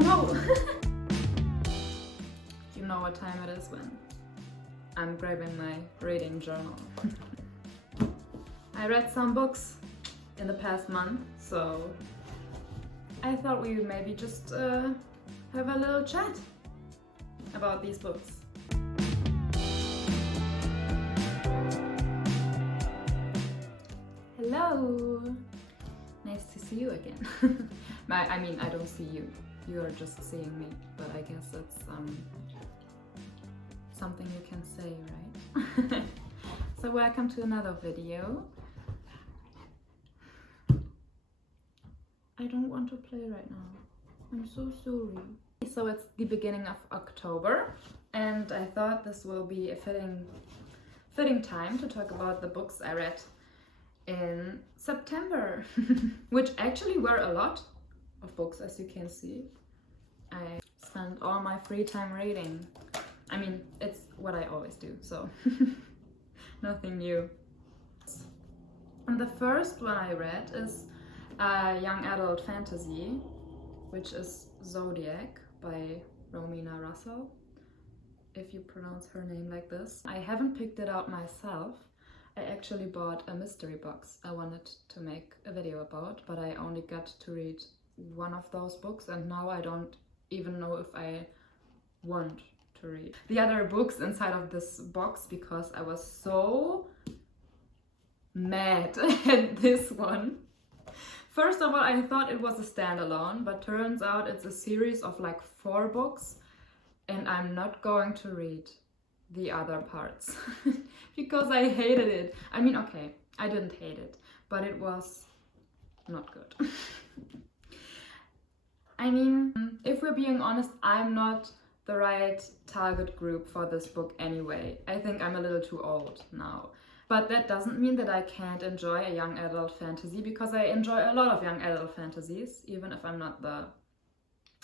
no! You know what time it is when I'm grabbing my reading journal. I read some books in the past month, so I thought we would maybe just have a little chat about these books. Hello! Nice to see you again. I mean, I don't see you. You are just seeing me, but I guess that's something you can say, right? So welcome to another video. I don't want to play right now. I'm so sorry. So it's the beginning of October, and I thought this will be a fitting time to talk about the books I read in September, which actually were a lot of books, as you can see. I spent all my free time reading. I mean, it's what I always do, so nothing new. And the first one I read is a young adult fantasy, which is Zodiac by Romina Russell, if you pronounce her name like this. I haven't picked it out myself. I actually bought a mystery box I wanted to make a video about, but I only got to read one of those books, and now I don't even know if I want to read the other books inside of this box, because I was so mad at this one. First of all, I thought it was a standalone, but turns out it's a series of like 4 books, and I'm not going to read the other parts because I hated it. I mean, okay, I didn't hate it, but it was not good. I mean, if we're being honest, I'm not the right target group for this book anyway. I think I'm a little too old now. But that doesn't mean that I can't enjoy a young adult fantasy, because I enjoy a lot of young adult fantasies, even if I'm not the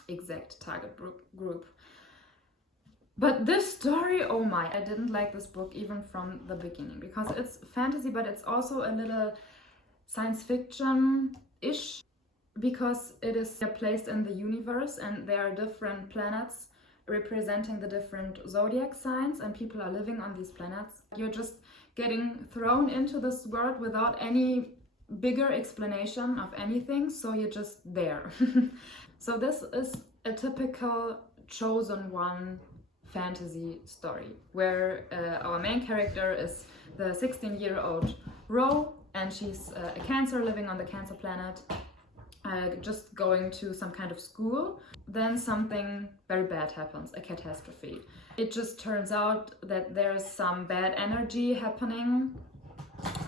exact target group. But this story, oh my, I didn't like this book even from the beginning, because it's fantasy, but it's also a little science fiction-ish, because it is placed in the universe and there are different planets representing the different zodiac signs, and people are living on these planets. You're just getting thrown into this world without any bigger explanation of anything, so you're just there. So this is a typical chosen one fantasy story, where our main character is the 16-year-old Ro, and she's a Cancer living on the Cancer planet, just going to some kind of school. Then something very bad happens, a catastrophe. It just turns out that there's some bad energy happening,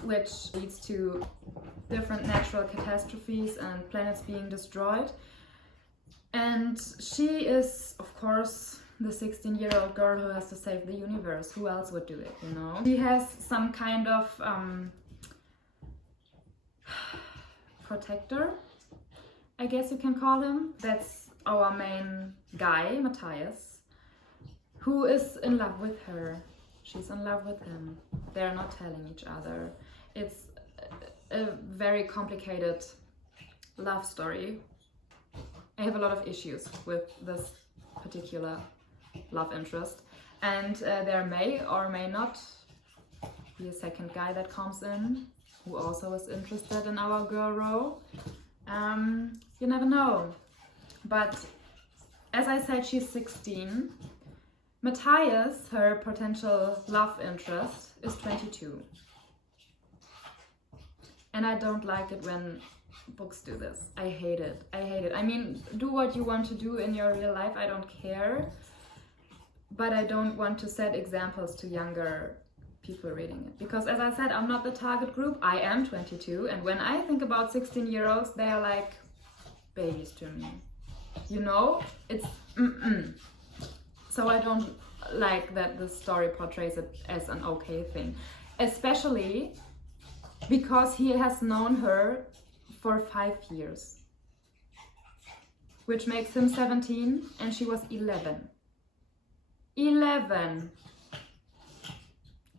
which leads to different natural catastrophes and planets being destroyed. And she is, of course, the 16-year-old girl who has to save the universe. Who else would do it, you know? She has some kind of protector, I guess you can call him. That's our main guy, Matthias, who is in love with her. She's in love with him. They're not telling each other. It's a very complicated love story. I have a lot of issues with this particular love interest, and there may or may not be a second guy that comes in who also is interested in our girl Ro. You never know. But as I said, she's 16. Matthias, her potential love interest, is 22. And I don't like it when books do this. I hate it. I hate it. I mean, do what you want to do in your real life, I don't care. But I don't want to set examples to younger people reading it. Because as I said, I'm not the target group. I am 22, and when I think about 16-year-olds, they are like babies to me. You know? It's So I don't like that the story portrays it as an okay thing. Especially because he has known her for 5 years. Which makes him 17 and she was 11. 11!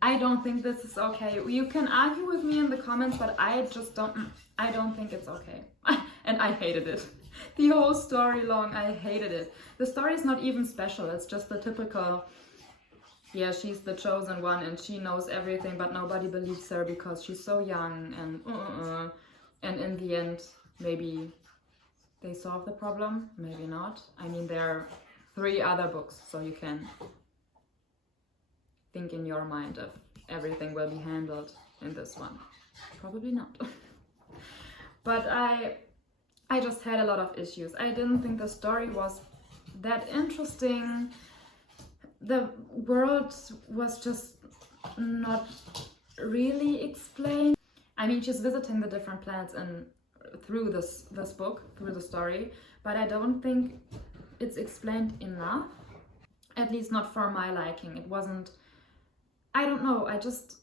I don't think this is okay. You can argue with me in the comments, but I just don't think it's okay. And I hated it. The whole story long, I hated it. The story is not even special, it's just the typical, yeah, she's the chosen one and she knows everything, but nobody believes her because she's so young, and in the end, maybe they solve the problem, maybe not. I mean, there are 3 other books, so you can think in your mind if everything will be handled in this one. Probably not. But I just had a lot of issues. I didn't think the story was that interesting. The world was just not really explained. I mean, she's visiting the different planets and through this book, through the story, but I don't think it's explained enough. At least not for my liking. It wasn't, I don't know, I just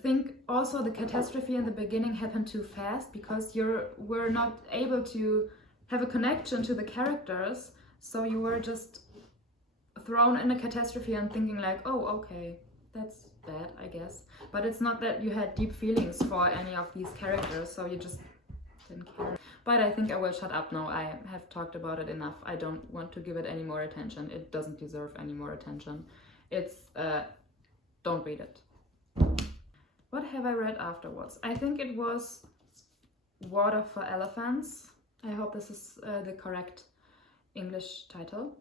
think also the catastrophe in the beginning happened too fast because were not able to have a connection to the characters, so you were just thrown in a catastrophe and thinking like, oh, okay, that's bad, I guess. But it's not that you had deep feelings for any of these characters, so you just didn't care. But I think I will shut up now. I have talked about it enough. I don't want to give it any more attention. It doesn't deserve any more attention. It's, don't read it. What have I read afterwards? I think it was Water for Elephants. I hope this is the correct English title.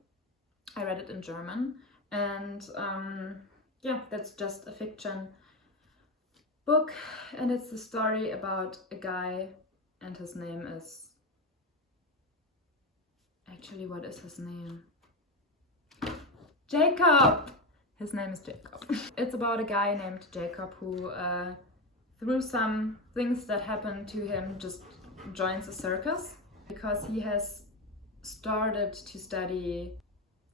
I read it in German, and yeah, that's just a fiction book, and it's a story about a guy, and his name is... Actually, what is his name? Jacob! His name is Jacob. It's about a guy named Jacob who, through some things that happen to him, just joins a circus because he has started to study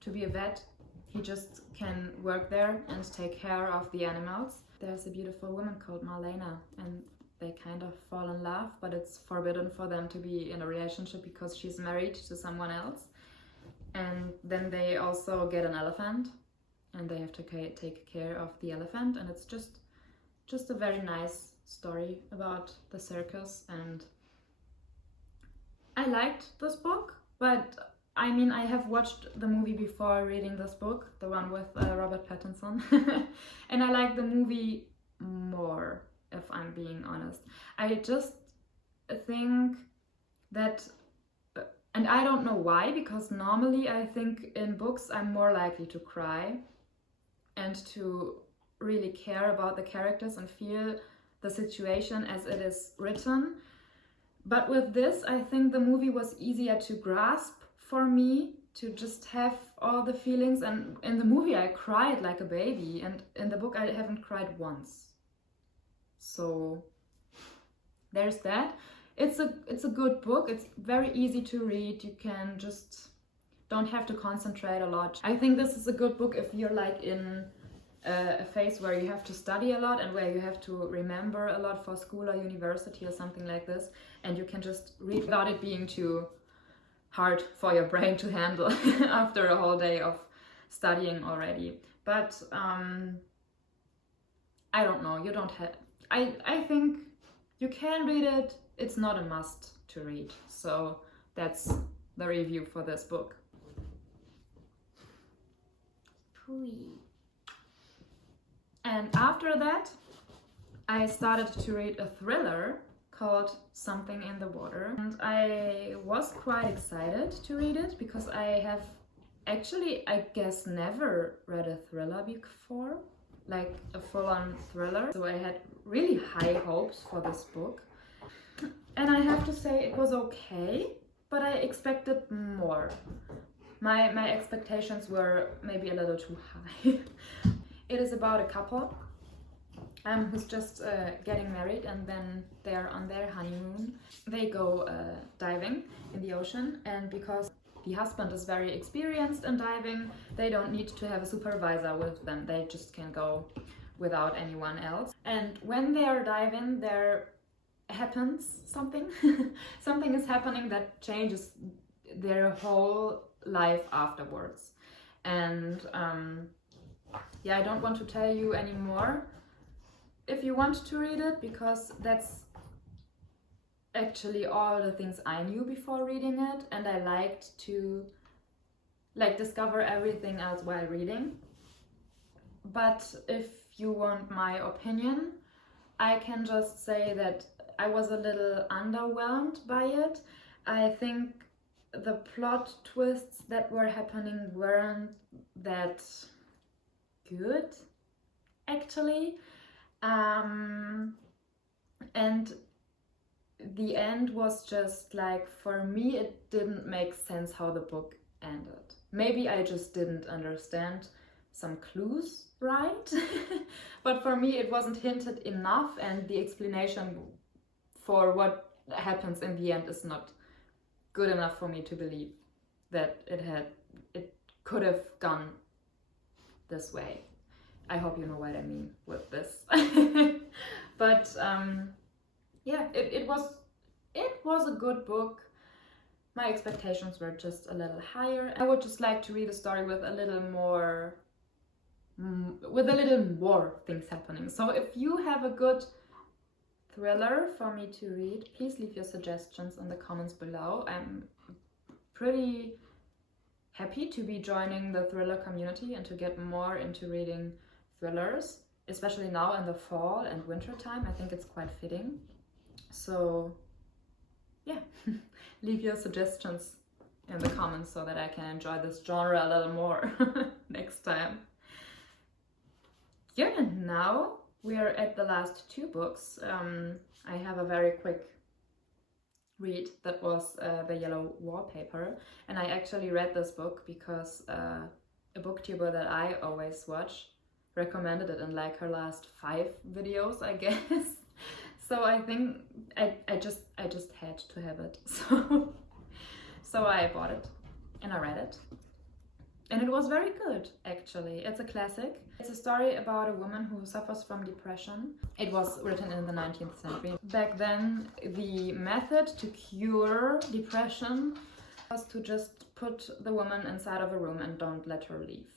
to be a vet. He just can work there and take care of the animals. There's a beautiful woman called Marlena, and they kind of fall in love, but it's forbidden for them to be in a relationship because she's married to someone else. And then they also get an elephant, and they have to take care of the elephant, and it's just a very nice story about the circus. And I liked this book, but I mean, I have watched the movie before reading this book, the one with Robert Pattinson, and I like the movie more, if I'm being honest. I just think that, and I don't know why, because normally I think in books I'm more likely to cry and to really care about the characters and feel the situation as it is written. But with this, I think the movie was easier to grasp for me, to just have all the feelings. And in the movie I cried like a baby, and in the book I haven't cried once. So there's that. It's a good book. It's very easy to read. You can just don't have to concentrate a lot. I think this is a good book if you're like in a phase where you have to study a lot and where you have to remember a lot for school or university or something like this, and you can just read without it being too hard for your brain to handle after a whole day of studying already. But I don't know, you don't have... I think you can read it. It's not a must to read. So that's the review for this book. And after that, I started to read a thriller called Something in the Water. And I was quite excited to read it because I have actually, I guess, never read a thriller before, like a full-on thriller. So I had really high hopes for this book. And I have to say it was okay, but I expected more. My expectations were maybe a little too high. It is about a couple who's just getting married, and then they're on their honeymoon. They go diving in the ocean, and because the husband is very experienced in diving, they don't need to have a supervisor with them. They just can go without anyone else. And when they are diving, there happens something. Something is happening that changes their whole life afterwards. And yeah, I don't want to tell you anymore if you want to read it, because that's actually all the things I knew before reading it, and I liked to discover everything else while reading. But if you want my opinion, I can just say that I was a little underwhelmed by it. I think the plot twists that were happening weren't that good, actually. And the end was just like, for me, it didn't make sense how the book ended. Maybe I just didn't understand some clues right, but for me it wasn't hinted enough, and the explanation for what happens in the end is not good enough for me to believe that it could have gone this way. I hope you know what I mean with this. But yeah, it was a good book. My expectations were just a little higher. I would just like to read a story with a little more things happening. So if you have a good thriller for me to read, please leave your suggestions in the comments below. I'm pretty happy to be joining the thriller community and to get more into reading thrillers, especially now in the fall and winter time. I think it's quite fitting. So yeah, leave your suggestions in the comments so that I can enjoy this genre a little more next time. Yeah, and now we are at the last two books. I have a very quick read that was The Yellow Wallpaper, and I actually read this book because a booktuber that I always watch recommended it in like her last 5 videos, I guess. So I think I just had to have it. So I bought it and I read it. And it was very good, actually. It's a classic. It's a story about a woman who suffers from depression. It was written in the 19th century. Back then, the method to cure depression was to just put the woman inside of a room and don't let her leave,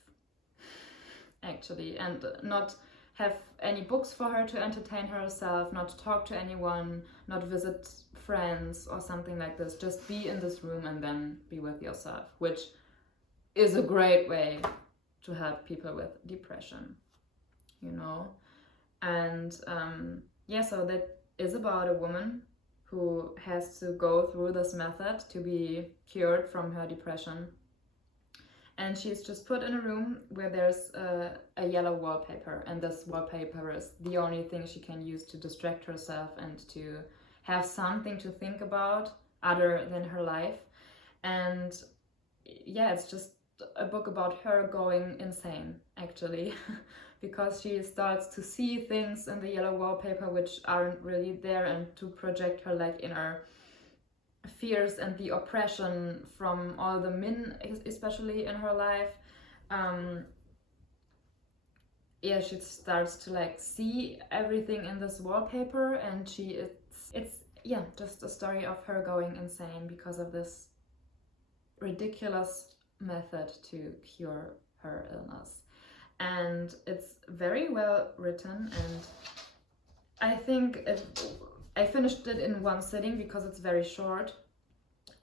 actually, and not have any books for her to entertain herself, not talk to anyone, not visit friends or something like this. Just be in this room and then be with yourself, which is a great way to help people with depression, you know. And yeah, so that is about a woman who has to go through this method to be cured from her depression. And she's just put in a room where there's a yellow wallpaper, and this wallpaper is the only thing she can use to distract herself and to have something to think about other than her life. And yeah, it's just a book about her going insane, actually, because she starts to see things in the yellow wallpaper which aren't really there, and to project her like inner fears and the oppression from all the men, especially in her life. Yeah, she starts to like see everything in this wallpaper, and it's yeah, just a story of her going insane because of this ridiculous method to cure her illness. And it's very well written, and I think I finished it in one sitting because it's very short,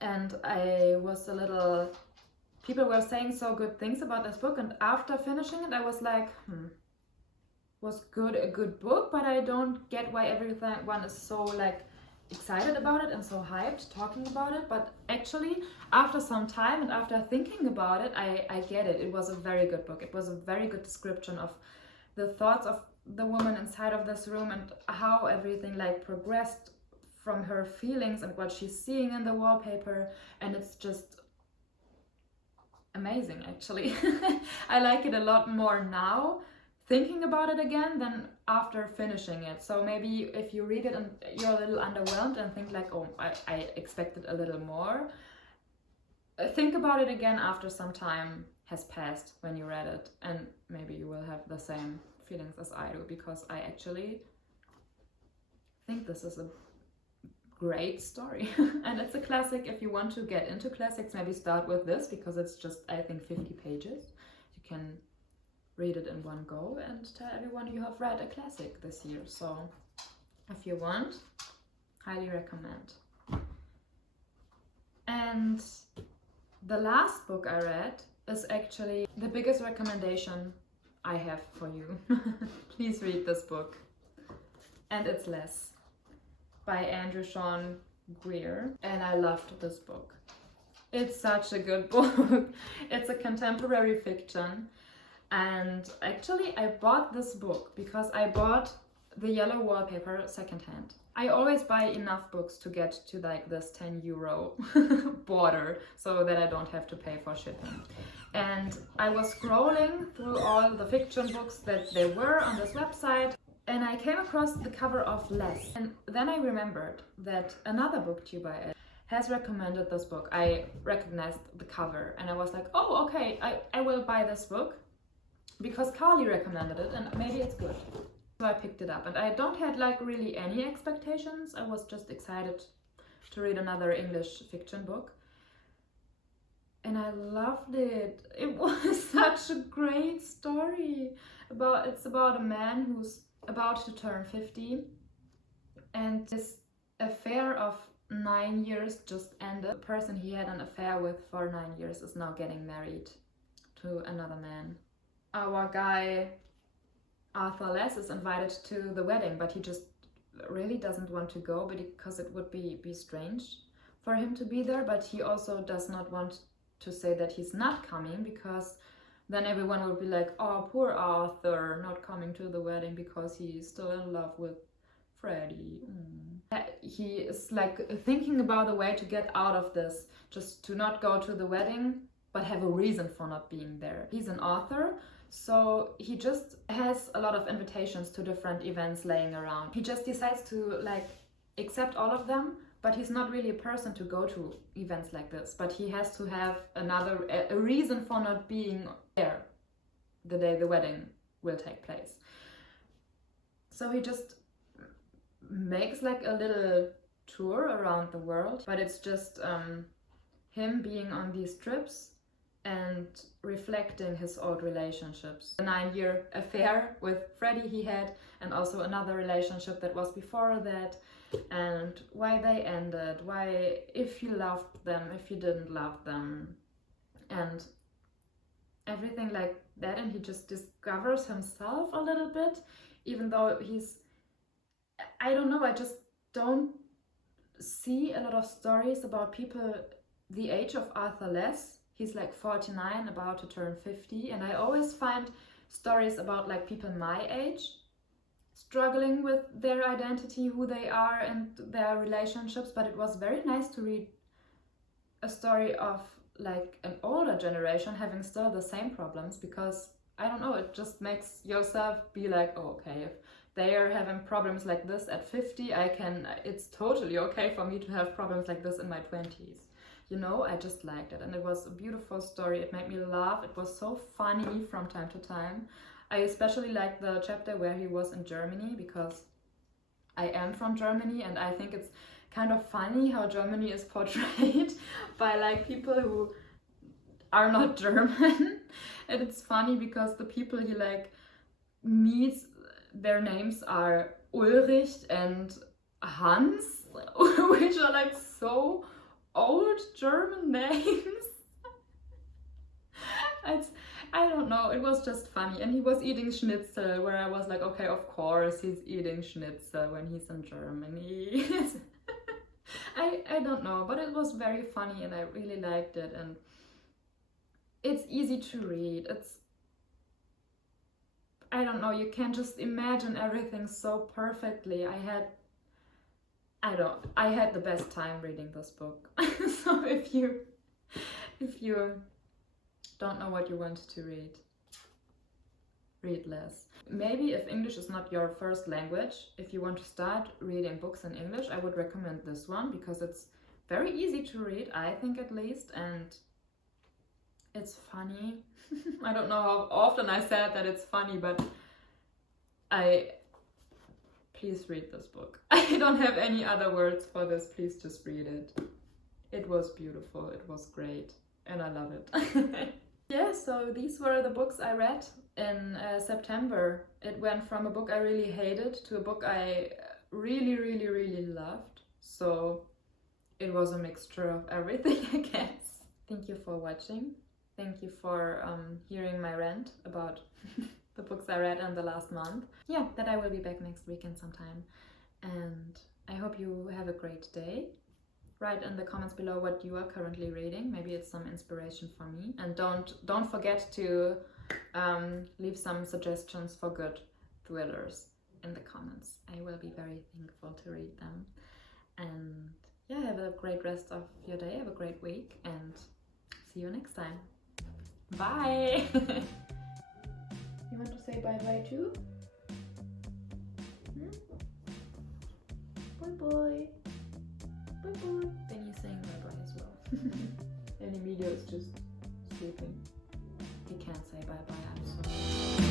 and I was a little... People were saying so good things about this book, and after finishing it I was like, was a good book, but I don't get why everyone is so like excited about it and so hyped talking about it. But actually, after some time and after thinking about it, I get it. It was a very good book. It was a very good description of the thoughts of the woman inside of this room and how everything like progressed from her feelings and what she's seeing in the wallpaper. And it's just amazing, actually. I like it a lot more now thinking about it again than after finishing it. So maybe if you read it and you're a little underwhelmed and think like, oh, I expected a little more, think about it again after some time has passed when you read it, and maybe you will have the same feelings as I do, because I actually think this is a great story. And it's a classic. If you want to get into classics, maybe start with this, because it's just, I think, 50 pages. You can read it in one go and tell everyone you have read a classic this year. So if you want, highly recommend. And the last book I read is actually the biggest recommendation I have for you. Please read this book. And it's Less by Andrew Sean Greer. And I loved this book. It's such a good book. It's a contemporary fiction. And actually I bought this book because I bought the Yellow Wallpaper secondhand. I always buy enough books to get to like this 10 euro border so that I don't have to pay for shipping. And I was scrolling through all the fiction books that there were on this website, and I came across the cover of Less. And then I remembered that another booktuber has recommended this book. I recognized the cover and I was like, oh, okay, I will buy this book because Carly recommended it and maybe it's good. So I picked it up, and I don't had like really any expectations. I was just excited to read another English fiction book. And I loved it. It was such a great story. It's about a man who's about to turn 50, and this affair of 9 years just ended. The person he had an affair with for 9 years is now getting married to another man. Our guy Arthur Less is invited to the wedding, but he just really doesn't want to go because it would be strange for him to be there. But he also does not want to say that he's not coming, because then everyone will be like, oh, poor Arthur, not coming to the wedding because he's still in love with Freddie. He is like thinking about a way to get out of this, just to not go to the wedding but have a reason for not being there. He's an author, so he just has a lot of invitations to different events laying around. He just decides to like accept all of them, but he's not really a person to go to events like this. But he has to have a reason for not being there the day the wedding will take place. So he just makes like a little tour around the world, but it's just him being on these trips and reflecting his old relationships. The 9-year affair with Freddie he had, and also another relationship that was before that, and why they ended, why, if you loved them, if you didn't love them, and everything like that. And he just discovers himself a little bit, even though I don't know, I just don't see a lot of stories about people the age of Arthur Less. He's like 49, about to turn 50, and I always find stories about like people my age struggling with their identity, who they are, and their relationships. But it was very nice to read a story of like an older generation having still the same problems, because I don't know, it just makes yourself be like, oh, okay, if they are having problems like this at 50, it's totally okay for me to have problems like this in my 20s. You know, I just liked it, and it was a beautiful story. It made me laugh. It was so funny from time to time. I especially liked the chapter where he was in Germany, because I am from Germany, and I think it's kind of funny how Germany is portrayed by like people who are not German. And it's funny because the people he like meets, their names are Ulrich and Hans, which are like so old German names. I don't know, it was just funny. And he was eating schnitzel, where I was like, okay, of course he's eating schnitzel when he's in Germany. I don't know, but it was very funny and I really liked it, and it's easy to read. I don't know, you can just imagine everything so perfectly. I had the best time reading this book. So if you don't know what you want to read Less. Maybe if English is not your first language, if you want to start reading books in English, I would recommend this one, because it's very easy to read, I think at least, and it's funny. I don't know how often I said that it's funny, but please read this book. I don't have any other words for this. Please just read it. It was beautiful. It was great. And I love it. Yeah, so these were the books I read in September. It went from a book I really hated to a book I really, really, really loved. So it was a mixture of everything, I guess. Thank you for watching. Thank you for hearing my rant about the books I read in the last month. Yeah, that I will be back next weekend sometime. And I hope you have a great day. Write in the comments below what you are currently reading. Maybe it's some inspiration for me. And don't forget to leave some suggestions for good thrillers in the comments. I will be very thankful to read them. And yeah, have a great rest of your day. Have a great week and see you next time. Bye! You want to say bye-bye too? Bye-bye. Bye-bye. Benny's saying bye-bye as well. And Emilio is just sleeping. He can't say bye-bye, I'm sorry.